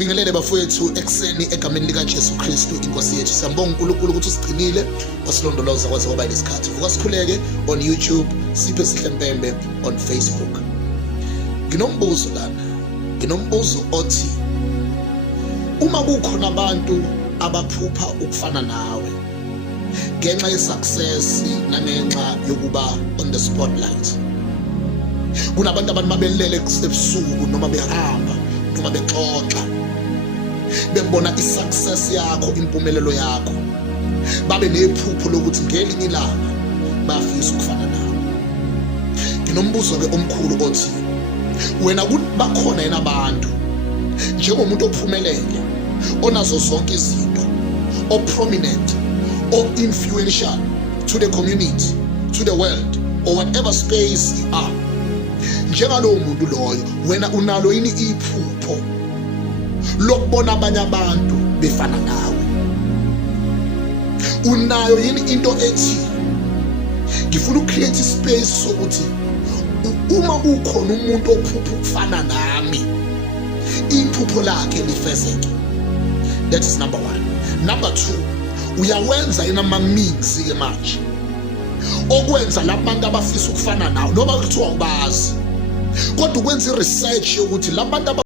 Bingelele bafowethu ekseni egameni lika Jesu Kristu inkosi yethu. Siyambonga uNkulunkulu ukuthi usigcinile wasilondoloza kwaze kwaba lesikhathi. Vuka sikhuleke on YouTube, Siphe Sihle Mpembe on Facebook. Nginombuzo lana. Nginombuzo othi uma kukhona abantu abaphupha ukufana nawe ngenxa ye-success nangenxa yokuba on the spotlight. Kunabantu abamabelele ebusuku noma behamba noma bexoxa bebona i-success yakho, impumelelo yakho, babe nephupho lokuthi ngelinye ilanga bafisa ukufana nawe. Nginombuzo-ke omkhulu othi wena bakhona yena abantu njengomuntu ophumelele onazo zonke izinto, o-prominent, o-influential to the community, to the world, or whatever space you are, njengalowo muntu loyo wena unalo yini iphupho lokubona abanye abantu befana nawe? Unayo yini into ethi ngifuna ucreate ispace sokuthi uma kukhona umuntu ophupha ukufana nami iphupho lakhe lifezeke? That is number one. Number two, uyawenza yena ama-mix ke manje okwenza labantu abafisa ukufana nawe noma kuthiwa ubazi, kodwa ukwenza i-research yokuthi labantu